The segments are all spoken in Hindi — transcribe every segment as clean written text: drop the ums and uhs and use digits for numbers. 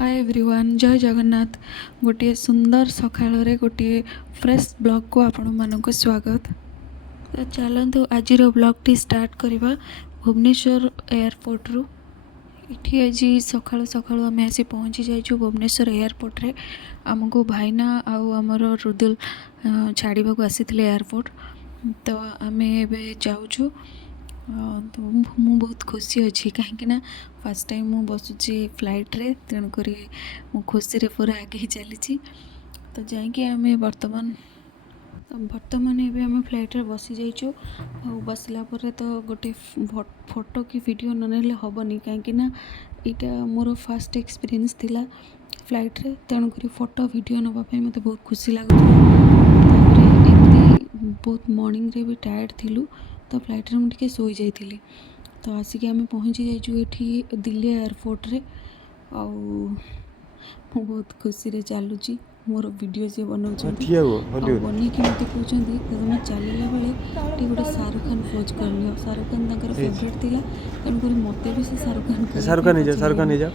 हाय एवरीवन, जय जगन्नाथ। गोटे सुंदर सकाळ गोटे फ्रेश ब्लॉग को आपण मानक स्वागत। तो चलतु आज ब्लॉग टी स्टार्ट करवा भुवनेश्वर एयरपोर्ट रु। ये आज सकाळु सकाळु आम आसी पहुँची जाइछु भुवनेश्वर एयरपोर्ट रे। आमको भाईना आउ आमर रुदुल छाड़वा को आसी एयरपोर्ट। तो आम ए जाऊँ तो मु बहुत खुशी अच्छी कहीं फर्स्ट टाइम मु बसुची फ्लाइट रे, तेणुक मु खुशी रे पूरा आगे चली। तो जाकि आम बर्तमान एबे आम फ्लाइट रे बसी जाइछु। बसला पर तो गोटे फोटो कि वीडियो न नेले हेनी कहीं यहाँ मोर फर्स्ट एक्सपीरियंस थिला फ्लाइट रे, तेणुक फोटो वीडियो नापी मत बहुत खुशी लगुला। बहुत मॉर्निंग रे भी टायर्ड थिलु, तो फ्लाइट रे मुझे सोई जाइली। तो आसिक आम पहुँची जाइछु एठी दिल्ली एयरपोर्ट रे। बहुत खुशी रे चलुची मोर वीडियो जे बनाउछंती बनिकी मते कहउछंती तुम चलला बेले गोटे शाहरुख खान पोज कर लियो। शाहरुख खान ताकर फेवरेट थिला, तेणुक मते भी से शाहरुख खान जा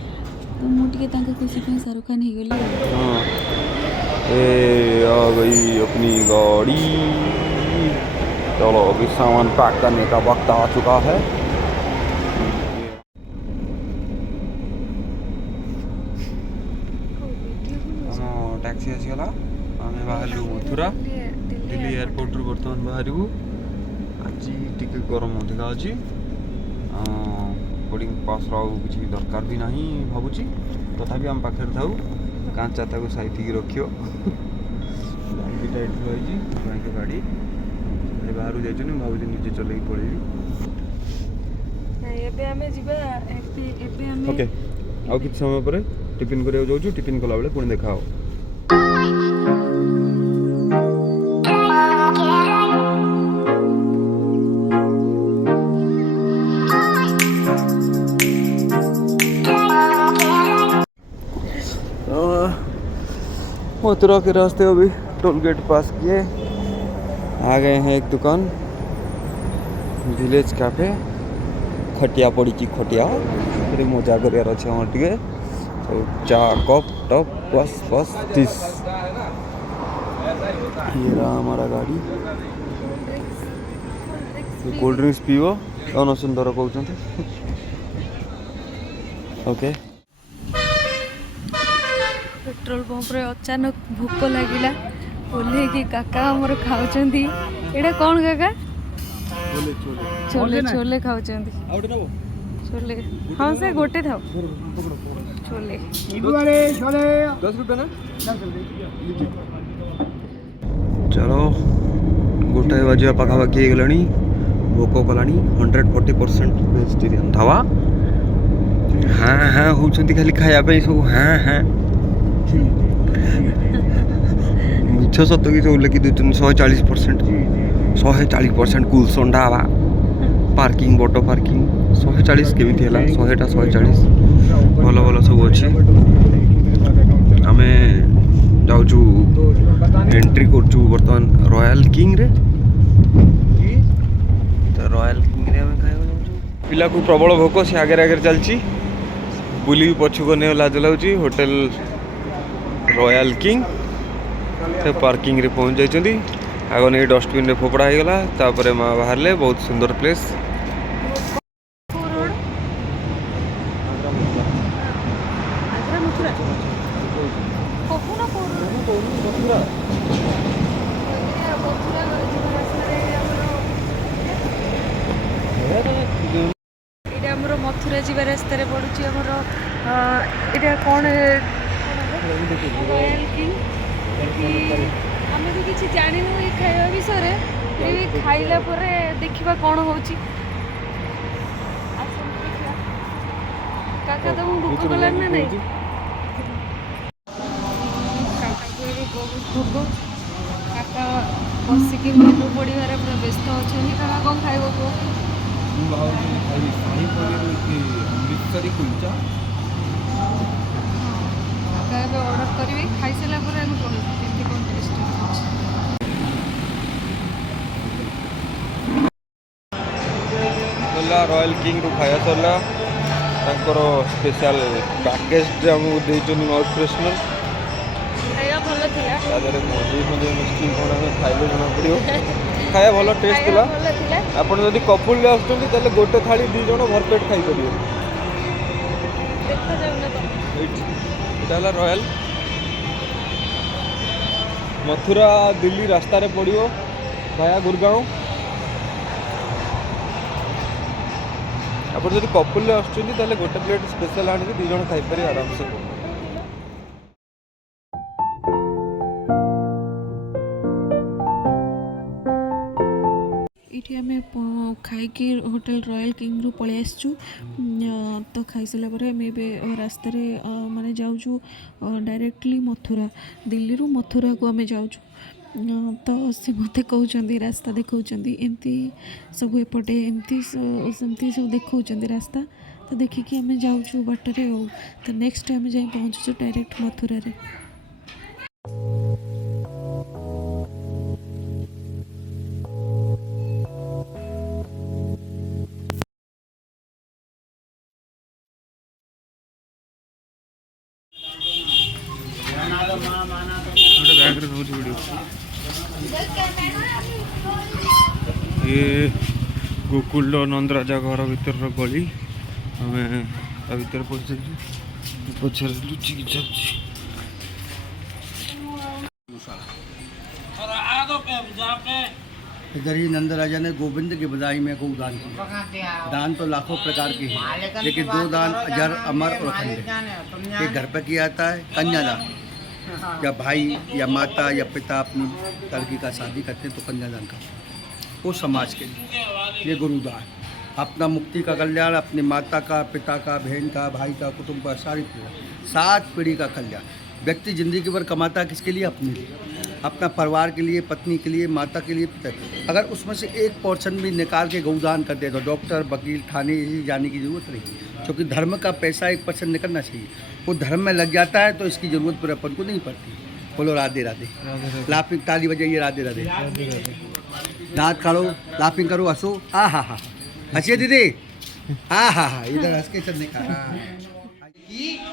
तो मुझे खुशी पे शाहरुख खान हो गली। आ गई अपनी गाड़ी। चलो अभी सामान पैक करने का वक्त आ चुका है। टैक्सी आसीगला, आम बाहर मथुरा दिल्ली एयरपोर्ट बर्तमान बाहर। आज टी गरम अधिका अच्छी बोर्डिंग पास किसी दरकार भी ना भावुची, तथापि आम पाखे था कांचा ताको साइति रखियो। बैग भी टाइट थी गाड़ी बाहर जाइए भावी निजे चल पड़े। ओके आउ किसी समय पर टिफिन करने जाऊँ। टिफिन कला बेले पुणी देखा मथुरा के रास्ते अभी टोल गेट पास किए आ गए हैं। एक दुकान विलेज कैफे, खटिया पड़ी खटिया फिर मजा कर अच्छे तो चा कप टप बस बस तीस। ये रहा हमारा गाड़ी। कोल्ड ड्रिंक्स पीव कौन सुंदर कहते। ओके पेट्रोल पंप रे अचानक भूख लगिला ओल्हे कि काका हमर खाउचंदी। एडा कौन काका? छोले छोले खाउचंदी। छोले हाँ से गोटे थाओ छोले 10 रुपये ना। चलो गोटे बजे पाखापाखि हो गला भोक कला 140% वेजिटेरियन ढाबा। हाँ हाँ होती खाली खायापी सब हाँ हाँ मिछ सत कि सब लिखि दून 140% 140% कुलसन ढाबा पार्किंग बट पार्किंग 140 केमी है 100टा 140 भल भल सब अच्छे। आम जाऊँ एंट्री कर बर्तमान रॉयल किंग रे। तो रॉयल किंग रे आम खाया पिला को प्रबल भोक से आगे आगे चलती बुली पछुक नहीं लाज लगुच। होटेल रॉयल किंग से पार्किंग रे पहुँच जाइए। आग नहीं डस्टबिन रे फोपड़ा हो गला तापर माँ बाहर ले। बहुत सुंदर प्लेस। मथुरा जी रास्तार पड़ुची आमर यहाँ कौन रॉयल किंग। आम भी किसी जानू ये खाଇବା विषय खाइला देखा कौन हो। काका तुम भूख कलार ना नहीं? काका को बहुत भोग। काका बसिक मेनू पढ़ार पूरा व्यस्त अच्छा। काका कौन खाइब कह? अमृतसरी कुलचा ऑर्डर करेंगे खाई सारा कौन टेस्ट रॉयल किंग रू खाया सरला ତାଙ୍କର ସ୍ପେଶାଲ ପ୍ୟାକେଜରେ ଆମକୁ ଦେଇଛନ୍ତି ମାଉଥ୍ ଫ୍ରେଶନର୍। ଖାଇବା ଭଲ ଥିଲା। ତା ଦେହରେ ମଞ୍ଜି ଫଞ୍ଜି ମିଶିକି କ'ଣ ଆମେ ଖାଇଲେ ଜଣାପଡ଼ିବ। ଖାଇବା ଭଲ ଟେଷ୍ଟ ଥିଲା। ଭଲ ଥିଲା। ଆପଣ ଯଦି କପୁଲରେ ଆସୁଛନ୍ତି ତାହେଲେ ଗୋଟେ ଥାଳି 2 ଜଣ ଭରପେଟ ଖାଇପାରିବେ। ଦେଖାଯାଉନା ତ। ଏଇଟା ହେଲା ରୟାଲ। ମଥୁରା ଦିଲ୍ଲୀ ରାସ୍ତାରେ ପଡ଼ିବ ଭାୟା ଗୁରଗାଁও। ଆପଣ ଯଦି କପୁଲରେ ଆସୁଛନ୍ତି ତାହେଲେ ଗୋଟେ ପ୍ଲେଟ୍ ସ୍ପେଶାଲ ଆଣିକି 2 ଜଣ ଖାଇପାରିବେ ଆରାମସେ। ଏଇଠି ଆମେ ଖାଇକି ହୋଟେଲ ରୟାଲ କିଙ୍ଗରୁ ପଳେଇ ଆସିଛୁ। ତ ଖାଇସାରିଲା ପରେ ଆମେ ଏବେ ରାସ୍ତାରେ ମାନେ ଯାଉଛୁ ଡାଇରେକ୍ଟଲି ମଥୁରା। ଦିଲ୍ଲୀରୁ ମଥୁରାକୁ ଆମେ ଯାଉଛୁ। ତ ସେ ମୋତେ କହୁଛନ୍ତି ରାସ୍ତା ଦେଖାଉଛନ୍ତି ଏମିତି ସବୁ ଏପଟେ ଏମିତି ସେମିତି ସବୁ ଦେଖାଉଛନ୍ତି ରାସ୍ତା। ତ ଦେଖିକି ଆମେ ଯାଉଛୁ ବାଟରେ ଆଉ। ତ ନେକ୍ସଟ ଆମେ ଯାଇ ପହଞ୍ଚୁଛୁ ଡାଇରେକ୍ଟ ମଥୁରାରେ। ये गोकुल नंदराजा घर भीतर गली आम भर पहुँचे पचार लुचिकी चलছি। इधर ही नंद राजा ने गोविंद की बधाई में गौ दान किया। दान तो लाखों प्रकार के हैं, लेकिन 2 दान अजर अमर और अखंड। एक घर पर किया जाता है कन्यादान, या भाई या माता या पिता अपनी लड़की का शादी करते हैं तो कन्यादान करते हैं। वो समाज के लिए ये गुरुदान, अपना मुक्ति का कल्याण, अपनी माता का, पिता का, बहन का, भाई का, कुटुंब का, सारी पीढ़ी 7 पीढ़ी का कल्याण। व्यक्ति जिंदगी भर कमाता है किसके लिए? अपने लिए, अपना परिवार के लिए, पत्नी के लिए, माता के लिए, पिता के लिए। अगर उसमें से एक पोर्शन भी निकाल के गौदान कर दे तो डॉक्टर, वकील, थाने जाने की जरूरत नहीं, क्योंकि धर्म का पैसा 1% निकलना चाहिए। वो धर्म में लग जाता है तो इसकी जरूरत फिर अपन को नहीं पड़ती। बोलो राधे राधे। लाफिंग ताली बजाइए, राधे राधे। दांत काढ़ो, लाफिंग करो, हंसो। आ हा हा, हंसिए दीदी। आ हा हा, इधर हंस के चलने का।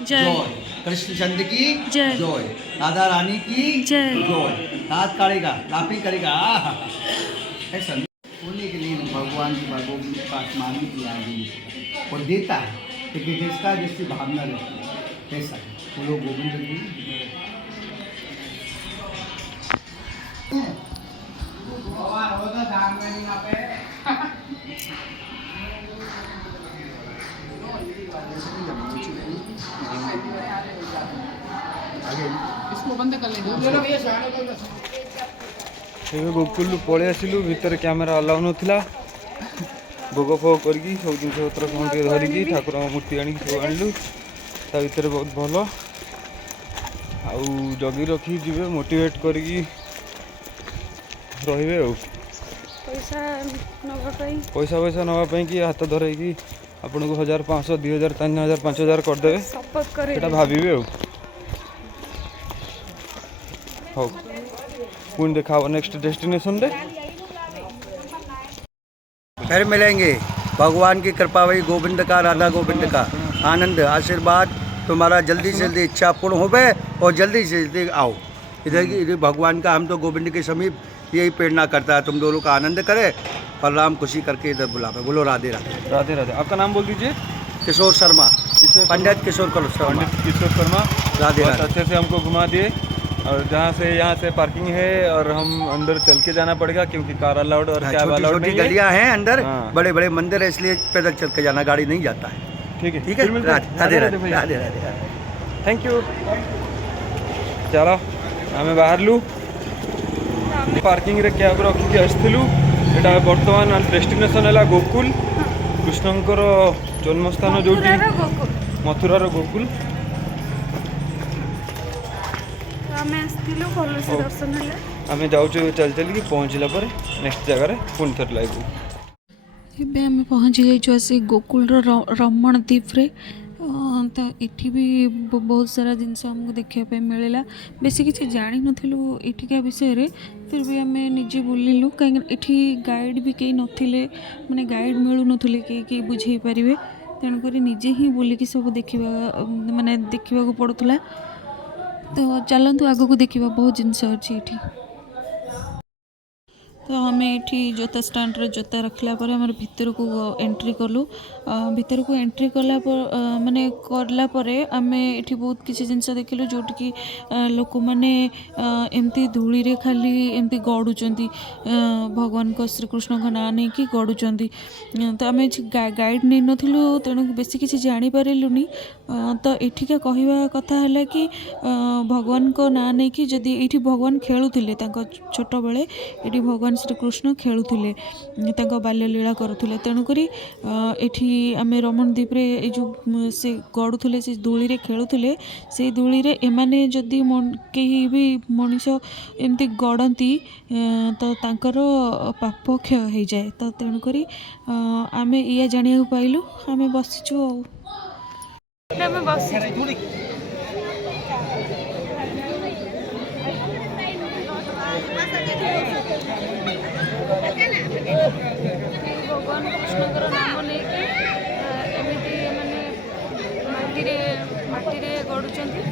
जय। कृष्ण चंद्र की जय। जय। राधा रानी की जय। दांत काढ़ेगा, लाफिंग करेगा। आ हा हा, ऐसा बोलने के लिए भगवान की बातों के पास मांगने की आगे और देता है, लेकिन जिसका जिसकी भावना रहती है ऐसा है। वो लोग गोविंद जी इसको बंद कर लेंगे। गोकुल पलि आसिलु भितर कैमेरा अलाउ नथिला। भोग फोग करके सब जिन पत्र कौन धरिकी ठाकुर मूर्ति आनिक सब आनिलु। ता भितर बहुत भल आउ जगी रखी जीवे मोटिवेट करके रहिबे। पैसा पैसा नापी कि हाथ धरैकी आपन को 1500 2000 3000 5000 करदे सेटा भाविबे। हो पुन देखा नेक्स्ट डेस्टिनेशन रे फिर मिलेंगे। भगवान की कृपा वही गोविंद का, राधा गोविंद का आनंद आशीर्वाद तुम्हारा जल्दी से जल्दी इच्छा पूर्ण होवे और जल्दी से जल्दी आओ इधर की। इधर भगवान का, हम तो गोविंद के समीप यही प्रेरणा करता है तुम दोनों का आनंद करे और राम खुशी करके इधर बुलावे। बोलो राधे राधे। राधे राधे। आपका नाम बोल दीजिए। किशोर शर्मा, पंडित किशोर शर्मा। पंडित किशोर शर्मा। राधे बहुत राधे। अच्छे से हमको घुमा दिए और जहाँ से यहाँ से पार्किंग है और हम अंदर चल के जाना पड़ेगा क्योंकि कार अलाउड और कैब छोटी अलाउड छोटी नहीं है। गलियां हैं अंदर, हाँ। बड़े बड़े मंदिर है, इसलिए पैदल चल के जाना, गाड़ी नहीं जाता है। ठीक है ठीक है। फिर मिलते हैं। राधे राधे भैया। राधे राधे। Thank you. चलो आम बाहरलु पार्किंग रे कैब रखिक आसलु। यहाँ बर्तमान डेस्टिनेशन है गोकुल, कृष्णंकर जन्मस्थान जो मथुरार गोकुल। आम जाऊँ चल चल पहुँचला नेक्स्ट जगह पुणी थे लाइव। ଏବେ ଆମେ ପହଞ୍ଚି ଯାଇଛୁ ଆସି ଗୋକୁଳର ରମଣ ଦ୍ୱୀପରେ। ତ ଏଠି ବି ବହୁତ ସାରା ଜିନିଷ ଆମକୁ ଦେଖିବା ପାଇଁ ମିଳିଲା। ବେଶୀ କିଛି ଜାଣିନଥିଲୁ ଏଠିକା ବିଷୟରେ, ଫିର୍ ବି ଆମେ ନିଜେ ବୁଲିଲୁ କାହିଁକି ଏଠି ଗାଇଡ଼ ବି କେହି ନଥିଲେ, ମାନେ ଗାଇଡ଼ ମିଳୁନଥିଲେ କେହି ବୁଝେଇ ପାରିବେ। ତ तेणुक निजे ही बुलिकी सब देखा माने देखा पड़ूला। तो चलतु आग को देखा बहुत जिनस अच्छी ये। तो आम ये जोता स्टाण्ड जोता रखला आम भितर को एंट्री कलु। भितर को एंट्री कला माने करला आम ये बहुत किसी जिनस देखिलु जोटि कि लोक मैंने एमती धूली रे खाली एमती गड़ुचंती भगवान को श्रीकृष्ण का नाँ नहीं कि गड़ुचंती। तो आम गाइड नहीं नथिलु तेणु बेसी किसी जानी पारिलुनी। तो एठिका कहवा कथा है कि भगवान को नाँ नहीं कि जदि ये भगवान खेलुले छोट बेले ये भगवान श्रीकृष्ण खेलुले बाल्य लीला करुले। तेणुक एठी आम रमणद्वीप रे जो से गड़ुले से धूली रे खेलुले से धूली रे एमाने जदि कहीं भी मनीष एमती गड़ती तो तांकर पाप क्षय हो जाए। तो तेणुक आम या जाना पाइलु आम बसीचु भगवान कृष्णकर नाम लेकिन एमती माने माटी गड़ुचंती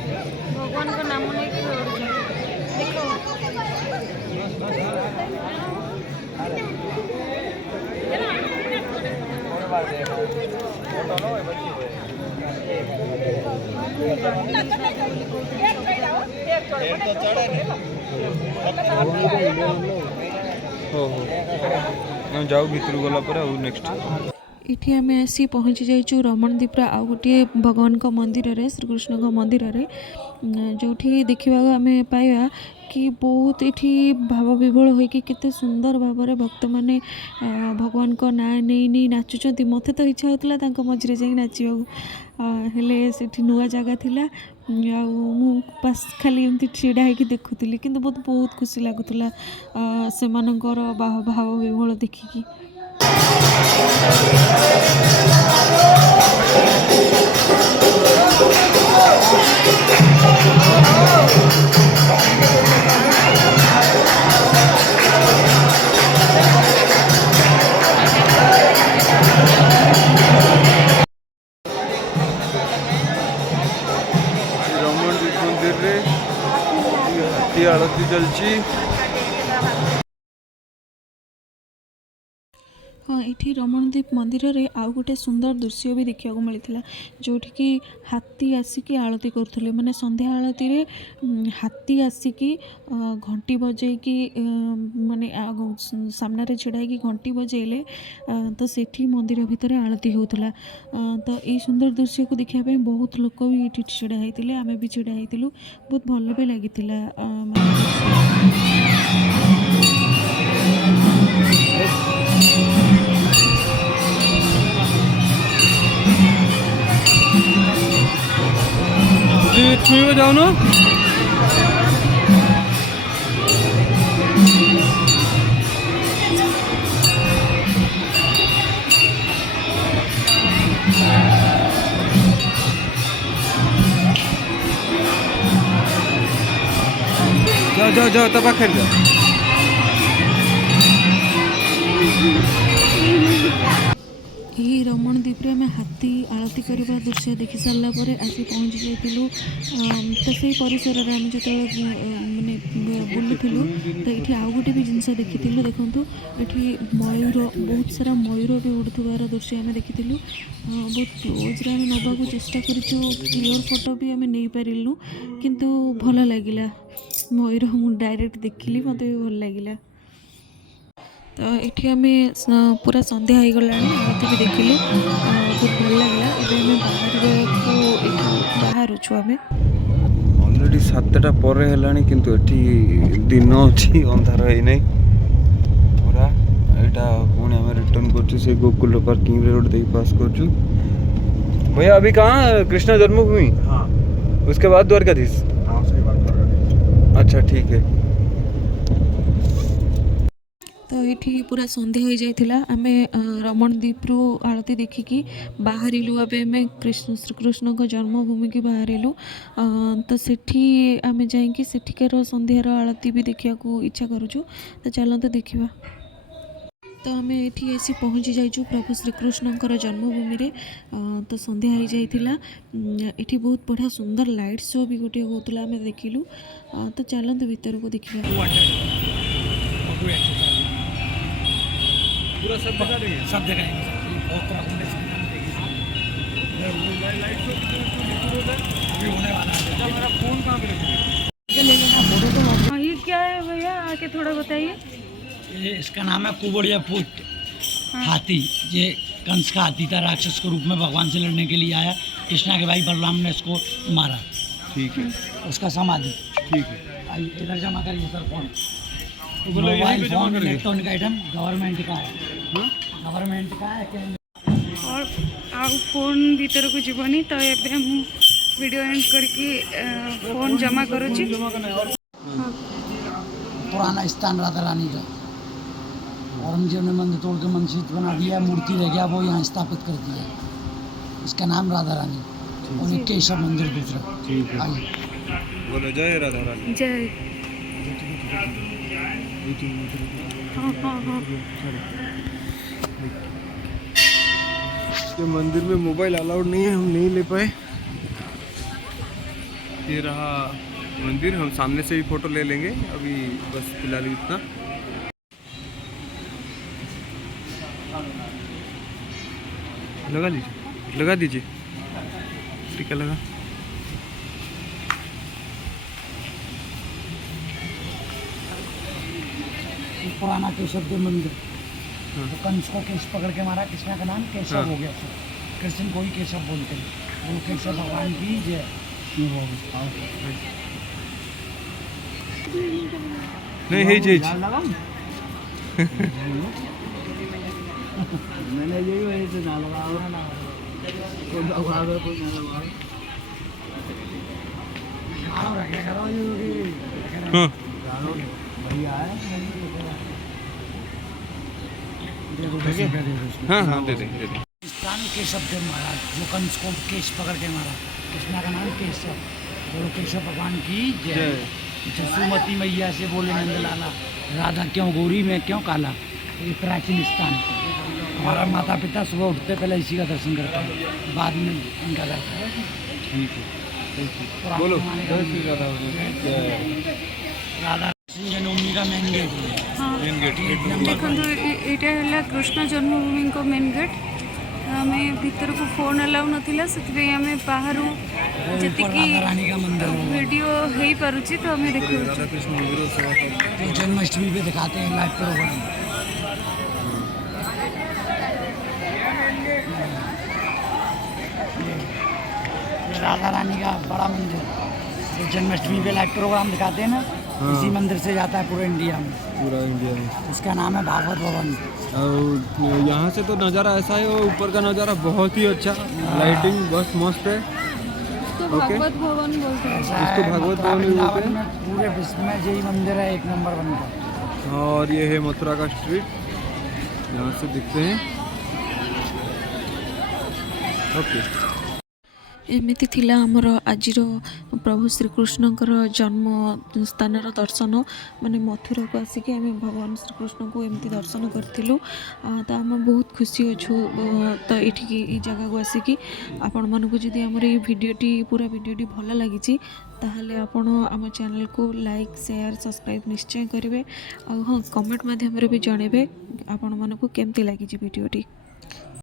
भगवान का नाम लेकिन गड़ुचंती देखो। जाऊ भितर गला पर नेक्स्ट इठी आम आसी पहुँची जाइचु रमणद्वीप आउ गोटे भगवान का मंदिर रे श्रीकृष्ण का मंदिर रे जो देखा आम पाइबा कि बहुत ये भाव विभोल होइकि केते सुंदर भाव में भक्त मैंने भगवान को ना नहीं नहीं नाचुंट। मत तो इच्छा होता मझे जा नाचे से नुआ जगह थिला पास खाली एमती छिड़ा होगी देखुली कि बहुत खुशी लगुला से भाव विभोल देखिकी। रमणद्वीप मंदिर रे हाथी आरती चलची। हाँ ये रमणद्वीप मंदिर रे आउ गोटे सुंदर दृश्य भी देखा मिलता जोटि कि हाथी आसिकी आरती करुले माने संध्या आरती रे हाथी आसिकी घंटी बजेकी माने सामने छिड़ा कि घंटी बजेले तो सेठी मंदिर भितर आरती होता। तो ये सुंदर दृश्य को देखापी बहुत लोक भी ये छिड़ा होते आम भी छिड़ा होलु बहुत भल भी लगी। छुईबा जाओ ना जाओ जाओ जाओ तो पाखे यही रमणद्वीप में हाथी आरती करने दृश्य देखी सारापर आसी पहुँची जाइलु। तो से परिसर में आम जो माने बुलूलु तो ये आउ गोटे भी जिनस देखी देखूँ ये मयूर बहुत सारा मयूर भी उड़ुवार दृश्य आम देखी बहुत क्लोज आम नवाक चेष्टा क्लियर फोटो भी आम नहीं पारिलु किंतु भल लगिला मयूर मुझे डायरेक्ट देखिली मत भी भल लगिला। तो ये आम पूरा संध्या हो गला आरती भी देखिलु बहुत भल लगे। बाहर छुआ आम ऑलरेडी 7टा पर है किंतु एठी दिन अच्छी अंधार है नहीं पूरा यहाँ पुणी आम रिटर्न कर गोकुल पार्किंग रोड दे पास कर। भैया अभी कहाँ कृष्णा जन्मभूमि? हाँ। उसके बाद द्वारकाधीश? हाँ उसके बाद द्वारकाधीश। अच्छा ठीक है। तो ये पूरा संध्या हो जाइथिला आम रमणद्वीप रु आरती देखिकी बाहरिलु। अबे आम श्रीकृष्ण को जन्मभूमि की बाहरिलु तो सेठी आम जाइकी सेठिकार संध्यार आरती भी देखा इच्छा करूँ। तो चलते देखा तो आम ये आसी पहुँची जाइछु प्रभु श्रीकृष्णकर जन्मभूमि रे। तो संध्या हो जाइथिला। एठी बहुत बढ़िया सुंदर लाइट शो भी गोटे होतला आम देखिलु। तो चलतु भीतर को देखिबा। पूरा सब जगह मेरा फोन कहाँ पे हाँ, ये क्या है भैया, आके थोड़ा बताइए। ये इसका नाम है कुबड़िया पुट हाथी। ये कंस का हाथी था, राक्षस के रूप में भगवान से लड़ने के लिए आया। कृष्णा के भाई बलराम ने इसको मारा। ठीक है, उसका समाधि। ठीक है। आइए इधर जमा करिए sir phone. Mobile phone electronic item government का है। गवर्नमेंट का है। और आउ फोन भीतर को जीवनी तो एबे हम वीडियो एंड करके फोन जमा करूची। पुराना स्थान राधा रानी का औरंगजेब ने मंदिर तोड़ के मस्जिद बना दिया, मूर्ति रह गया, वो यहाँ स्थापित कर दिया। इसका नाम राधा रानी और एक केशव मंदिर दूसरा। ठीक है, आइए बोलो जय राधा रानी। जय। हाँ हाँ हाँ। ये मंदिर में मोबाइल अलाउड नहीं है, हम नहीं ले पाए। ये रहा मंदिर, हम सामने से भी फोटो ले लेंगे, अभी बस फिलहाल इतना। लगा लीजिए, लगा दीजिए, टीका लगा। पुराना केशव के मंदिर। तो कंस का केश पकड़ के मारा, कृष्णा का नाम केशव हो गया। कृष्ण को ही केशव बोलते हैं। वो केशव भगवान की जय। नहीं है चीज। मैंने यही वजह से ना लगा। हाँ हाँ दे देंगे, दे देंगे। स्थान केशव देव महाराज, जो कंस को केश पकड़ के मारा। कृष्णा का नाम केशव। बोलो केशव भगवान की जय। सुमति मैया से बोले नंदलाला, राधा क्यों गोरी में क्यों काला। ये प्राचीन स्थान। हमारा माता पिता सुबह उठते पहले इसी का दर्शन करते हैं, बाद में इनका जाता है। ठीक है, बोलो जय श्री राधा जय। राधा जन्मभूमि का मेन गेट है। हाँ मेन गेट। देखो यहाँ कृष्ण जन्मभूमि को मेन गेट। आम भीतर को फोन अलाउ नाला से आम बाहर जी राधा रानी का मंदिर है। वीडियो हो पारुची तो आम देखो। राधा कृष्ण मंदिर और सेवा करते तो जन्माष्टमी पे दिखाते हैं लाइव प्रोग्राम। राधा रानी का बड़ा मंदिर। तो जन्माष्टमी पे लाइव प्रोग्राम दिखाते हैं ना, इसी मंदिर से जाता है पूरे इंडिया में। पूरा इंडिया में। इसका नाम है भागवत भवन। और यहाँ से तो नज़ारा ऐसा है, और ऊपर का नज़ारा बहुत ही अच्छा, लाइटिंग बस मस्त है। इसको भागवत भवन बोलते हैं। इसको भागवत भवन भी बोलते हैं। पूरे विश्व में यही मंदिर है, एक नंबर बनता। और ये है मथुरा का स्ट्रीट, यहाँ से दिखते हैं। ओके, एमिति थिला हमर आजिर प्रभु श्रीकृष्णकर जन्म स्थानर दर्शन। माने मथुरा को आसिक आम भगवान श्रीकृष्ण को एमती दर्शन करूँ। तो आम बहुत खुशी अच्छु। तो ये जगह को आसिक आपण मानक जदि आमर ये भिडियोटी पूरा भिडियोटी भल लगी ताहले आपण आम चैनल को लाइक शेयर सब्सक्राइब निश्चय करेंगे। हाँ, कमेंट माध्यम भी जनइबे आपण मानक केमती लगी भिडियोटी।